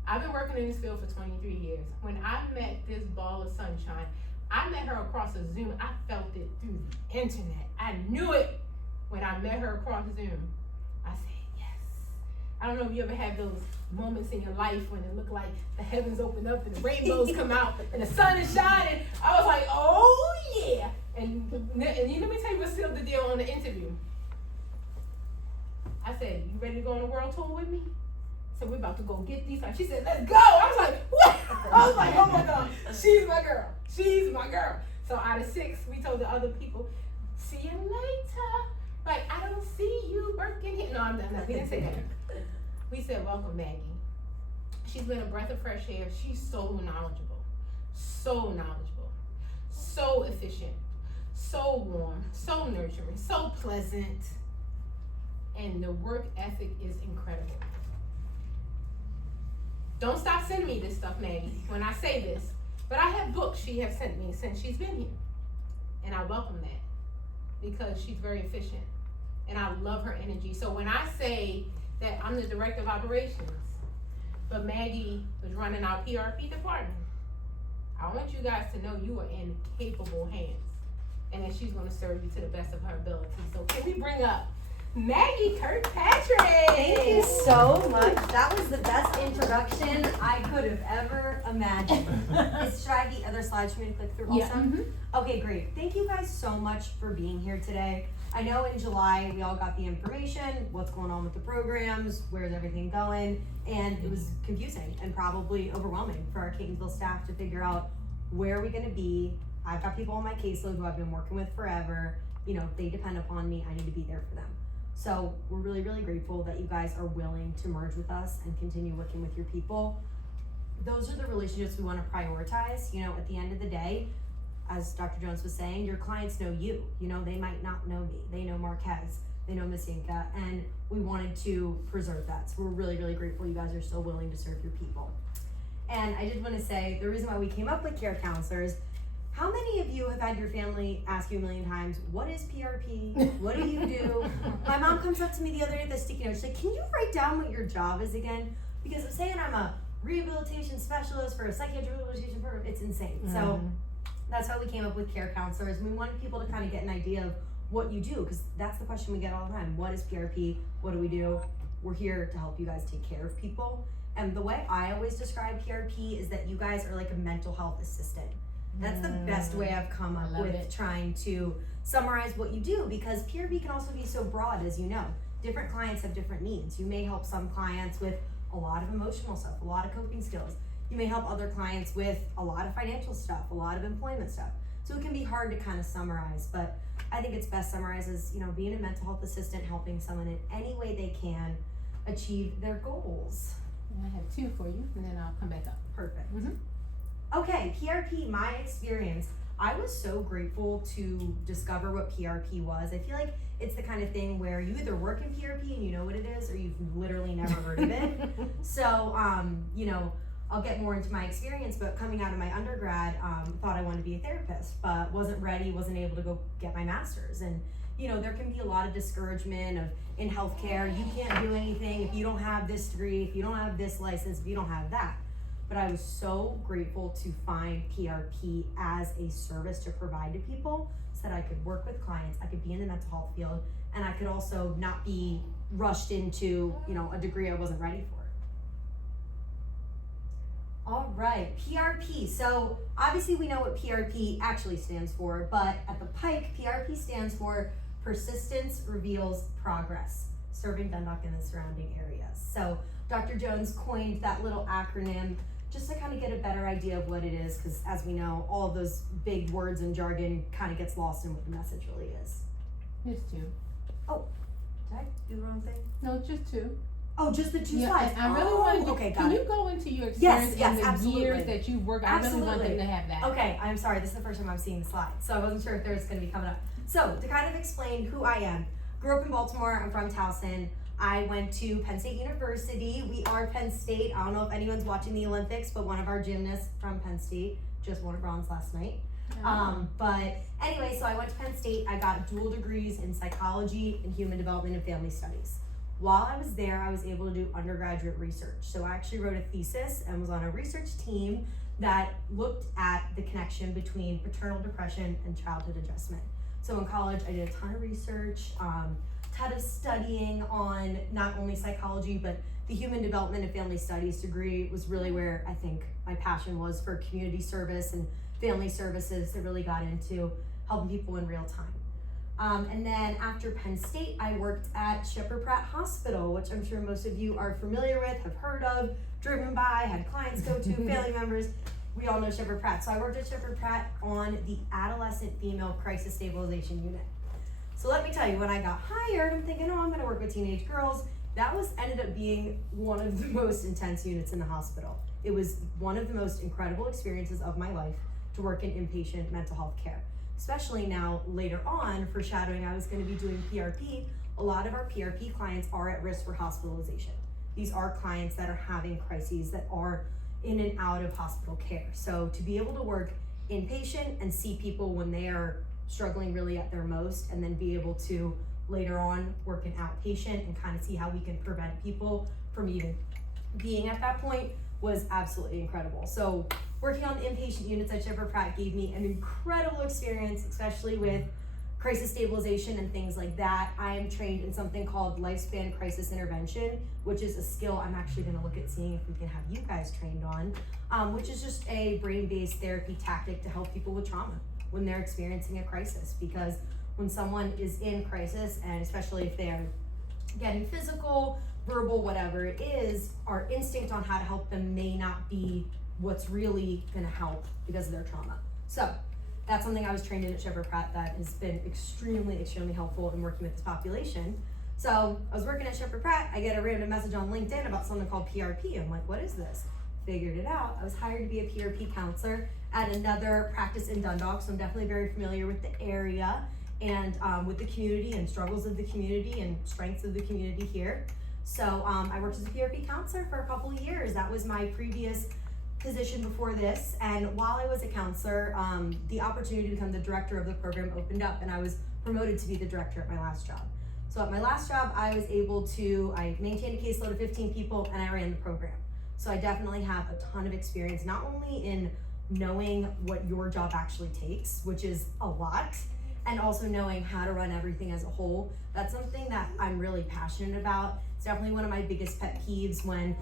I've been working in this field for 23 years. When I met this ball of sunshine, I met her across a Zoom. I felt it through the internet. I knew it when I met her across Zoom. I said, yes. I don't know if you ever had those moments in your life when it looked like the heavens open up and the rainbows come out and the sun is shining. I was like, oh yeah. And let me tell you what sealed the deal on the interview. I said, you ready to go on a world tour with me? So we're about to go get these. She said, let's go. I was like, what? I was like, oh my God, she's my girl. She's my girl. So out of 6, we told the other people, see you later. Like, I don't see you working here. No, I'm done. No, we didn't say that. We said, welcome, Maggie. She's been a breath of fresh air. She's so knowledgeable, so efficient, so warm, so nurturing, so pleasant. And the work ethic is incredible. Don't stop sending me this stuff, Maggie, when I say this. But I have books she has sent me since she's been here. And I welcome that because she's very efficient. And I love her energy. So when I say that I'm the director of operations, but Maggie was running our PRP department, I want you guys to know you are in capable hands. And that she's going to serve you to the best of her ability. So can we bring up Maggie Kirkpatrick? Thank you so much. That was the best introduction I could have ever imagined. Should I have the other slides for me to click through also? Yeah. Mm-hmm. Okay, great. Thank you guys so much for being here today. I know in July we all got the information, what's going on with the programs, where's everything going, and it was confusing and probably overwhelming for our Catonsville staff to figure out where are we gonna be. I've got people on my caseload who I've been working with forever. You know, they depend upon me, I need to be there for them. So we're really, really grateful that you guys are willing to merge with us and continue working with your people. Those are the relationships we want to prioritize. You know, at the end of the day, as Dr. Jones was saying, your clients know you. You know, they might not know me. They know Marquez. They know Miss Inca. And we wanted to preserve that. So we're really, really grateful you guys are so willing to serve your people. And I did want to say, the reason why we came up with care counselors, how many of you have had your family ask you a million times, what is PRP? What do you do? My mom comes up to me the other day with a sticky note. She's like, can you write down what your job is again? Because I'm saying I'm a rehabilitation specialist for a psychiatric rehabilitation program. It's insane. Mm-hmm. So that's how we came up with care counselors. We wanted people to kind of get an idea of what you do, because that's the question we get all the time. What is PRP? What do we do? We're here to help you guys take care of people. And the way I always describe PRP is that you guys are like a mental health assistant. That's the best way I've come up with trying to summarize what you do, because PRP can also be so broad, as you know. Different clients have different needs. You may help some clients with a lot of emotional stuff, a lot of coping skills. You may help other clients with a lot of financial stuff, a lot of employment stuff. So it can be hard to kind of summarize, but I think it's best summarized as, you know, being a mental health assistant, helping someone in any way they can achieve their goals. I have 2 for you, and then I'll come back up. Perfect. Mm-hmm. Okay, PRP, my experience. I was so grateful to discover what PRP was. I feel like it's the kind of thing where you either work in PRP and you know what it is, or you've literally never heard of it. So, you know, I'll get more into my experience, but coming out of my undergrad, thought I wanted to be a therapist, but wasn't ready, wasn't able to go get my master's. And, you know, there can be a lot of discouragement in healthcare. You can't do anything if you don't have this degree, if you don't have this license, if you don't have that. But I was so grateful to find PRP as a service to provide to people so that I could work with clients, I could be in the mental health field, and I could also not be rushed into, you know, a degree I wasn't ready for. All right, PRP. So obviously we know what PRP actually stands for, but at the Pike, PRP stands for Persistence Reveals Progress, serving Dundalk and the surrounding areas. So Dr. Jones coined that little acronym just to kind of get a better idea of what it is, because as we know, all of those big words and jargon kind of gets lost in what the message really is. Just 2. Oh, did I do the wrong thing? No, just 2. Oh, just the 2 Yeah, slides. I really want to. Okay, got can it. you go into your experience Yes, in the absolutely. years that you work? I really want them to have that. Okay, I'm sorry. This is the first time I'm seeing the slides, so I wasn't sure if there's going to be coming up. So to kind of explain who I am, grew up in Baltimore. I'm from Towson. I went to Penn State University. We are Penn State. I don't know if anyone's watching the Olympics, but one of our gymnasts from Penn State just won a bronze last night. But anyway, so I went to Penn State. I got dual degrees in psychology and human development and family studies. while I was there, I was able to do undergraduate research. So I actually wrote a thesis and was on a research team that looked at the connection between maternal depression and childhood adjustment. So in college, I did a ton of research, ton of studying on not only psychology, but the human development and family studies degree was really where I think my passion was for community service and family services that really got into helping people in real time. And then after Penn State, I worked at Sheppard Pratt Hospital, which I'm sure most of you are familiar with, have heard of, driven by, had clients go to, family members. We all know Sheppard Pratt. So I worked at Sheppard Pratt on the adolescent female crisis stabilization unit. So let me tell you, when I got hired, I'm thinking, oh, I'm gonna work with teenage girls. That ended up being one of the most intense units in the hospital. It was one of the most incredible experiences of my life to work in inpatient mental health care. Especially now, later on, foreshadowing, I was gonna be doing PRP. A lot of our PRP clients are at risk for hospitalization. These are clients that are having crises that are in and out of hospital care. So to be able to work inpatient and see people when they are struggling really at their most, and then be able to later on work in outpatient and kind of see how we can prevent people from even being at that point was absolutely incredible. So working on the inpatient units at Sheppard Pratt gave me an incredible experience, especially with crisis stabilization and things like that. I am trained in something called lifespan crisis intervention, which is a skill I'm actually gonna look at seeing if we can have you guys trained on, which is just a brain-based therapy tactic to help people with trauma when they're experiencing a crisis. Because when someone is in crisis, and especially if they're getting physical, verbal, whatever it is, our instinct on how to help them may not be what's really gonna help because of their trauma. So that's something I was trained in at Sheppard Pratt that has been extremely, extremely helpful in working with this population. So I was working at Sheppard Pratt, I get a random message on LinkedIn about something called PRP. I'm like, what is this? Figured it out. I was hired to be a PRP counselor at another practice in Dundalk, so I'm definitely very familiar with the area and with the community and struggles of the community and strengths of the community here. So I worked as a PRP counselor for a couple of years. That was my previous position before this, and while I was a counselor, the opportunity to become the director of the program opened up, and I was promoted to be the director at my last job. So at my last job, I was able to, I maintained a caseload of 15 people, and I ran the program. So I definitely have a ton of experience, not only in knowing what your job actually takes, which is a lot, and also knowing how to run everything as a whole. That's something that I'm really passionate about. It's definitely one of my biggest pet peeves when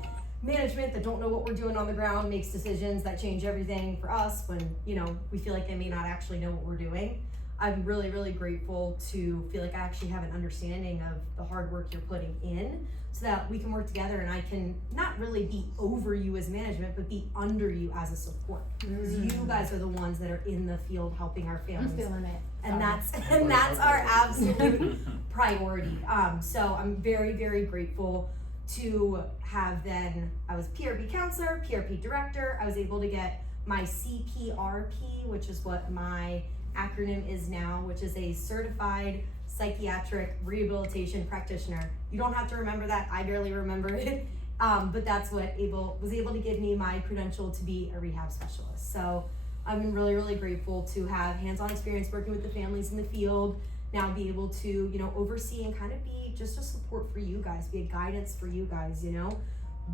management that don't know what we're doing on the ground makes decisions that change everything for us when, you know, we feel like they may not actually know what we're doing. I'm really, really grateful to feel like I actually have an understanding of the hard work you're putting in so that we can work together and I can not really be over you as management, but be under you as a support. Because you guys are the ones that are in the field helping our families. I'm feeling it. And that's our absolute priority. So I'm very, very grateful to have then, I was PRP counselor, PRP director. I was able to get my CPRP, which is what my acronym is now, which is a certified psychiatric rehabilitation practitioner. You don't have to remember that, I barely remember it. But that's what was able to give me my credential to be a rehab specialist. So I'm really, really grateful to have hands-on experience working with the families in the field, now be able to, you know, oversee and kind of be just a support for you guys, be a guidance for you guys, you know.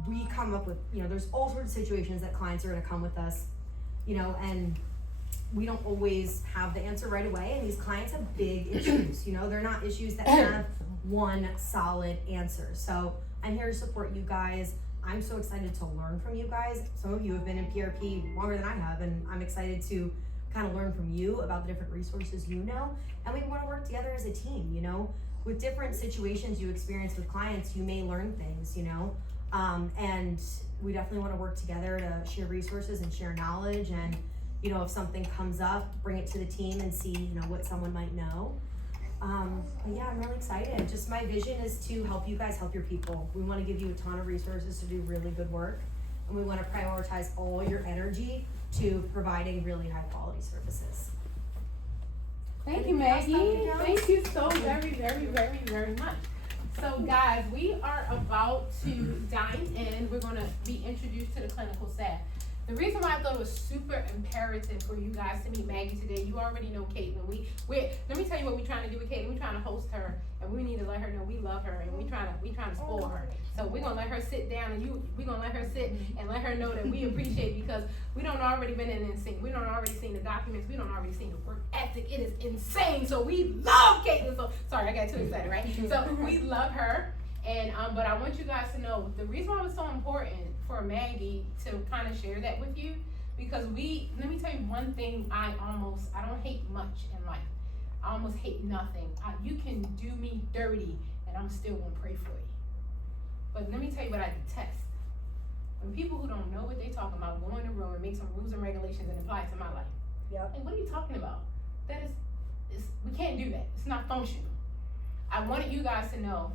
We come up with, you know, there's all sorts of situations that clients are gonna come with us, you know, and we don't always have the answer right away, and these clients have big issues, you know, they're not issues that have one solid answer. So I'm here to support you guys. I'm so excited to learn from you guys. Some of you have been in PRP longer than I have, and I'm excited to kind of learn from you about the different resources you know, and we want to work together as a team, you know. With different situations you experience with clients, you may learn things, you know, and we definitely want to work together to share resources and share knowledge, and, you know, if something comes up, bring it to the team and see, you know, what someone might know. But yeah, I'm really excited. Just my vision is to help you guys help your people. We want to give you a ton of resources to do really good work, and we want to prioritize all your energy to providing really high quality services. Thank you, Maggie. Thank you so very, very, very, very much. So guys, we are about to dive in. We're gonna be introduced to the clinical staff. The reason why I thought it was super imperative for you guys to meet Maggie today, you already know Caitlin. Let me tell you what we're trying to do with Caitlin. We're trying to host her, and we need to let her know we love her, and we trying to spoil her. So we're gonna let her sit down, and we're gonna let her sit and let her know that we appreciate, because we don't already been in sync. We don't already seen the documents. We don't already seen the work ethic. It is insane. So we love Caitlin. So sorry, I got too excited, right? So we love her, and but I want you guys to know the reason why it was so important for Maggie to kind of share that with you, because let me tell you one thing I don't hate much in life. I almost hate nothing. You can do me dirty and I'm still gonna pray for you. But let me tell you what I detest. When people who don't know what they talking about go in a room and make some rules and regulations and apply it to my life. Yep. Like, what are you talking about? We can't do that. It's not functional. I wanted you guys to know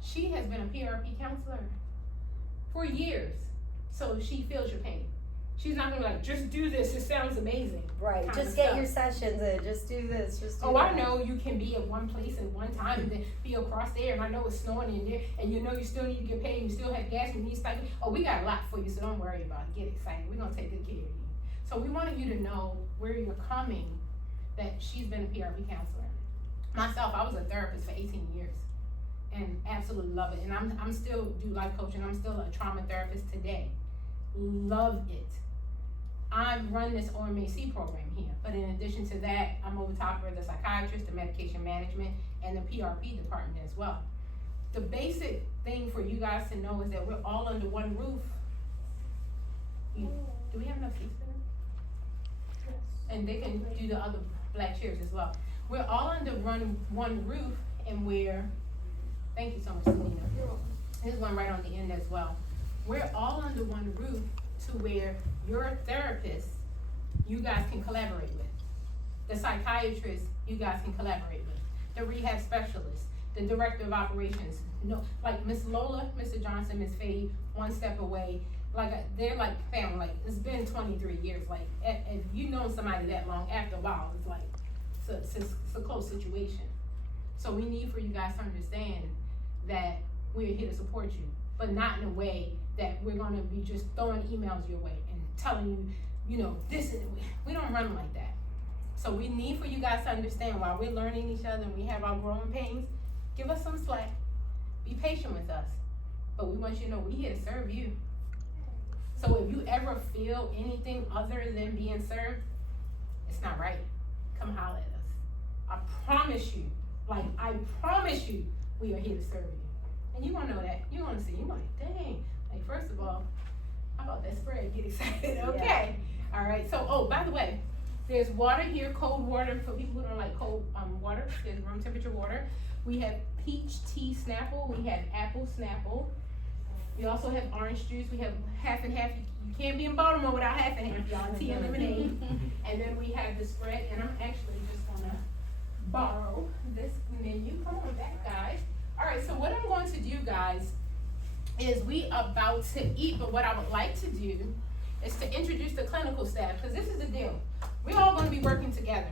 she has been a PRP counselor for years, so she feels your pain. She's not gonna be like, just do this, it sounds amazing. Right, just get your sessions in, just do this, just do that. I know you can be at one place at one time and then be across there, and I know it's snowing in there, and you know you still need to get paid, and you still have gas, and you need stipend. We got a lot for you, so don't worry about it, get excited, we're gonna take good care of you. So we wanted you to know where you're coming, that she's been a PRP counselor. Myself, I was a therapist for 18 years. And absolutely love it. And I'm still do life coaching. I'm still a trauma therapist today. Love it. I run this OMAC program here, but in addition to that, I'm over top of the psychiatrist, the medication management, and the PRP department as well. The basic thing for you guys to know is that we're all under one roof. Do we have enough seats for them? Yes. And they can do the other black chairs as well. We're all under one roof, and thank you so much, Selena. There's one right on the end as well. We're all under one roof to where your therapist, you guys can collaborate with. The psychiatrist, you guys can collaborate with. The rehab specialist, the director of operations. No, like Miss Lola, Mr. Johnson, Miss Faye, one step away. They're like family. Like, it's been 23 years. Like, if you know somebody that long, after a while, it's like, it's a close situation. So we need for you guys to understand that we're here to support you, but not in a way that we're gonna be just throwing emails your way and telling you, this is, we don't run like that. So we need for you guys to understand, while we're learning each other and we have our growing pains, give us some slack, be patient with us, but we want you to know we're here to serve you. So if you ever feel anything other than being served, it's not right, come holler at us. I promise you, we are here to serve you. And you wanna know that. You wanna see, you're like, dang. Like, first of all, how about that spread? Get excited, okay. Yeah. All right, so, by the way, there's water here, cold water for people who don't like cold water. There's room temperature water. We have peach tea Snapple. We have apple Snapple. We also have orange juice. We have half and half. You can't be in Baltimore without half and half, y'all. Tea and lemonade. And then we have the spread, and I'm actually just gonna borrow this menu. Come on back, guys. All right, so what I'm going to do, guys, is we about to eat, but what I would like to do is to introduce the clinical staff, because this is the deal. We're all gonna be working together.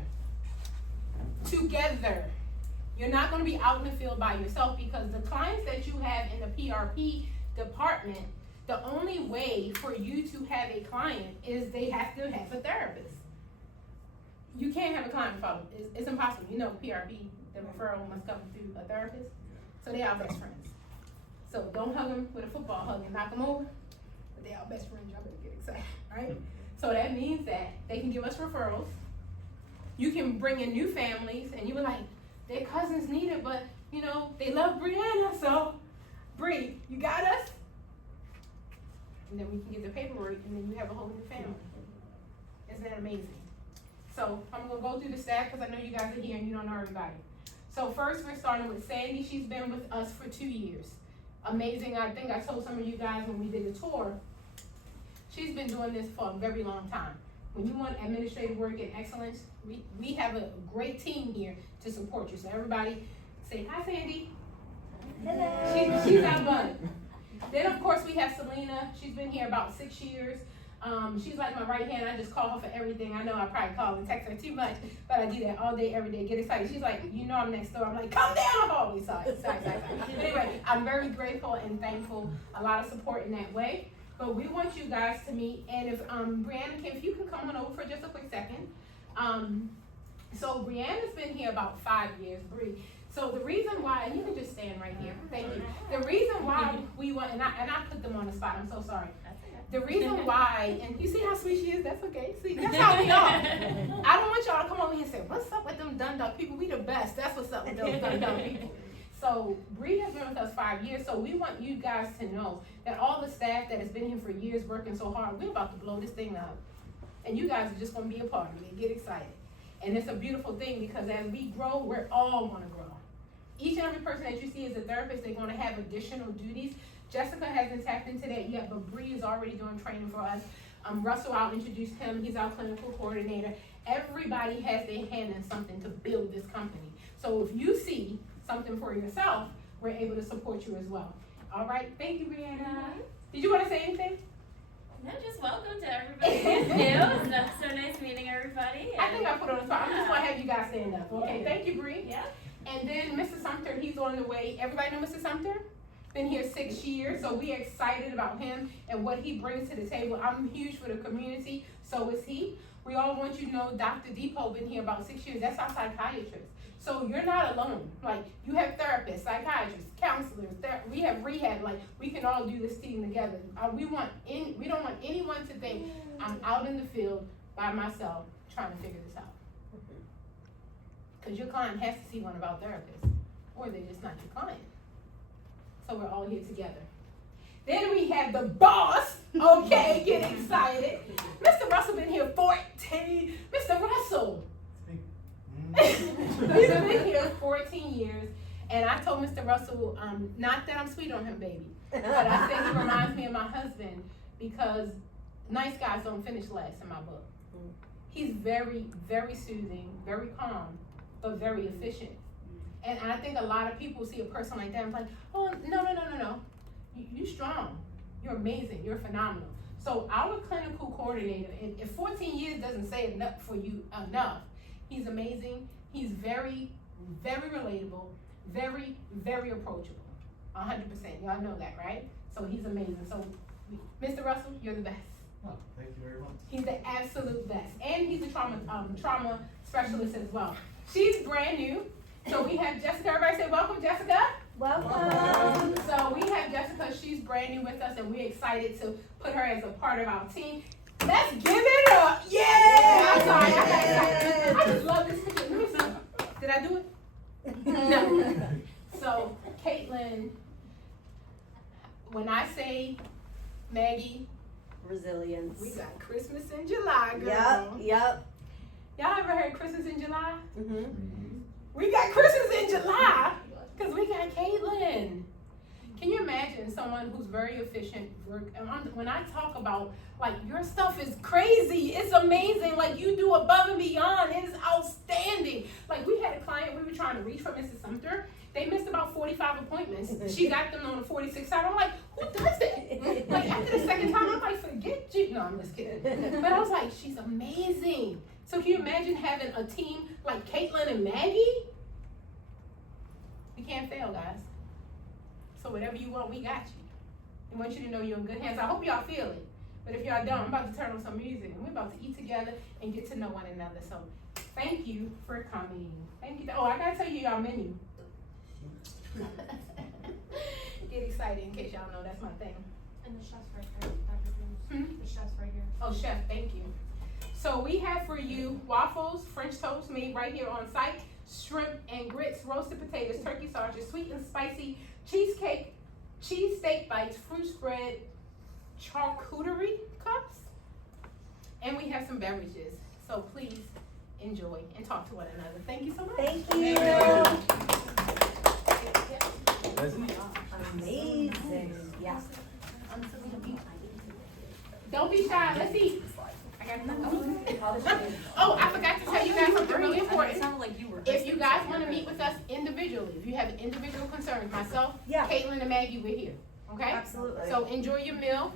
You're not gonna be out in the field by yourself, because the clients that you have in the PRP department, the only way for you to have a client is they have to have a therapist. You can't have a client without, it's impossible. PRP, the referral must come through a therapist. So they are best friends. So don't hug them with a football hug and knock them over, but they are best friends. Y'all better get excited, right? So that means that they can give us referrals. You can bring in new families, and you were like, their cousins need it, but they love Brianna, so Bree, you got us? And then we can get the paperwork, and then you have a whole new family. Isn't that amazing? So I'm gonna go through the staff, because I know you guys are here and you don't know everybody. So first we're starting with Sandy. She's been with us for 2 years. Amazing. I think I told some of you guys when we did the tour, she's been doing this for a very long time. When you want administrative work and excellence, we have a great team here to support you. So everybody say, hi, Sandy. Hello. She's our bud. Then of course we have Selena. She's been here about 6 years. She's like my right hand. I just call her for everything. I know I probably call and text her too much, but I do that all day, every day. Get excited. She's like, I'm next door. I'm like, come down the hallway. Sorry. Anyway, I'm very grateful and thankful. A lot of support in that way. But we want you guys to meet, and if Brianna, if you can come on over for just a quick second. So Brianna's been here about 5 years, Bree. So the reason why, and you can just stand right here, thank you. The reason why we want, and I put them on the spot, I'm so sorry. The reason why, and you see how sweet she is, that's okay, see, that's how we are. I don't want y'all to come over here and say, what's up with them Dundalk people, we the best, that's what's up with those Dundalk people. So Bree has been with us 5 years, so we want you guys to know that all the staff that has been here for years working so hard, we're about to blow this thing up. And you guys are just gonna be a part of it, get excited. And it's a beautiful thing because as we grow, we're all gonna grow. Each and every person that you see as a therapist, they're gonna have additional duties. Jessica hasn't tapped into that yet, but Bree is already doing training for us. Russell, I'll introduce him, he's our clinical coordinator. Everybody has their hand in something to build this company. So if you see something for yourself, we're able to support you as well. All right, thank you, Brianna. Did you wanna say anything? No, just welcome to everybody who's new. It's so nice meeting everybody. I think I put on the spot. I'm just gonna have you guys stand up. Okay, thank you, Bree. Yeah. And then Mr. Sumter, he's on the way. Everybody know Mr. Sumter? Been here 6 years, so we are excited about him and what he brings to the table. I'm huge for the community, so is he. We all want you to know Dr. Depot been here about 6 years. That's our psychiatrist. So you're not alone. Like, you have therapists, psychiatrists, counselors, we have rehab. Like, we can all do this team together. We don't want anyone to think I'm out in the field by myself trying to figure this out. Because your client has to see one of our therapists, or they're just not your client. So we're all here together. Then we have the boss. Okay, get excited. Mr. Russell been here 14. Mr. Russell. He's been here 14 years, and I told Mr. Russell, not that I'm sweet on him, baby, but I said he reminds me of my husband because nice guys don't finish last in my book. He's very, very soothing, very calm, but very efficient. And I think a lot of people see a person like that and like, oh, no. You strong. You're amazing. You're phenomenal. So our clinical coordinator, and if 14 years doesn't say enough for you enough, he's amazing. He's very, very relatable, very, very approachable. 100%. Y'all know that, right? So he's amazing. So, Mr. Russell, you're the best. Oh, thank you very much. He's the absolute best. And he's a trauma specialist as well. She's brand new. So we have Jessica. Everybody say welcome, Jessica. Welcome. So we have Jessica. She's brand new with us, and we're excited to put her as a part of our team. Let's give it up. Yeah! I'm sorry. I just love this picture. Let me see. Did I do it? No. So, Caitlin, when I say Maggie, Resilience. we got Christmas in July, girl. Yep. Y'all ever heard Christmas in July? Mm-hmm. We got Christmas in July because we got Caitlin. Can you imagine someone who's very efficient? When I talk about, like, your stuff is crazy, it's amazing, like, you do above and beyond, it is outstanding. Like, we had a client, we were trying to reach for Mrs. Sumter. They missed about 45 appointments. She got them on the 46th time. I'm like, who does that? Like, after the second time, I'm like, forget you. No, I'm just kidding. But I was like, she's amazing. So can you imagine having a team like Caitlin and Maggie? We can't fail, guys. So whatever you want, we got you. I want you to know you're in good hands. I hope y'all feel it. But if y'all don't, I'm about to turn on some music and we're about to eat together and get to know one another. So thank you for coming. Thank you. Oh, I gotta tell you y'all menu. Get excited in case y'all know that's my thing. And the chef's right there, Dr. Cruz. The chef's right here. Oh, chef, thank you. So we have for you waffles, French toast made right here on site, shrimp and grits, roasted potatoes, turkey sausages, sweet and spicy, cheesecake, cheese steak bites, fruit spread, charcuterie cups, and we have some beverages. So please enjoy and talk to one another. Thank you so much. Thank you. Amazing. Yeah. Don't be shy. Let's eat. Oh, I forgot to tell you guys something really important. It sounded like you were. If you guys want to meet with us individually, if you have individual concerns, myself, Yeah. Caitlin, and Maggie, we're here. Okay? Absolutely. So enjoy your meal,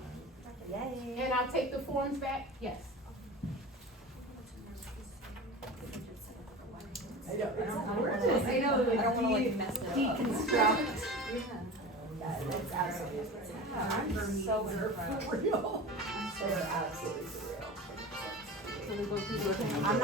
Yay. and I'll take the forms back. Yes. I know. Gorgeous. I know. I don't want to like mess it up. Deconstruct. Yeah, it's absolutely. I'm so impressed. They're absolutely surreal. So we go through the I'm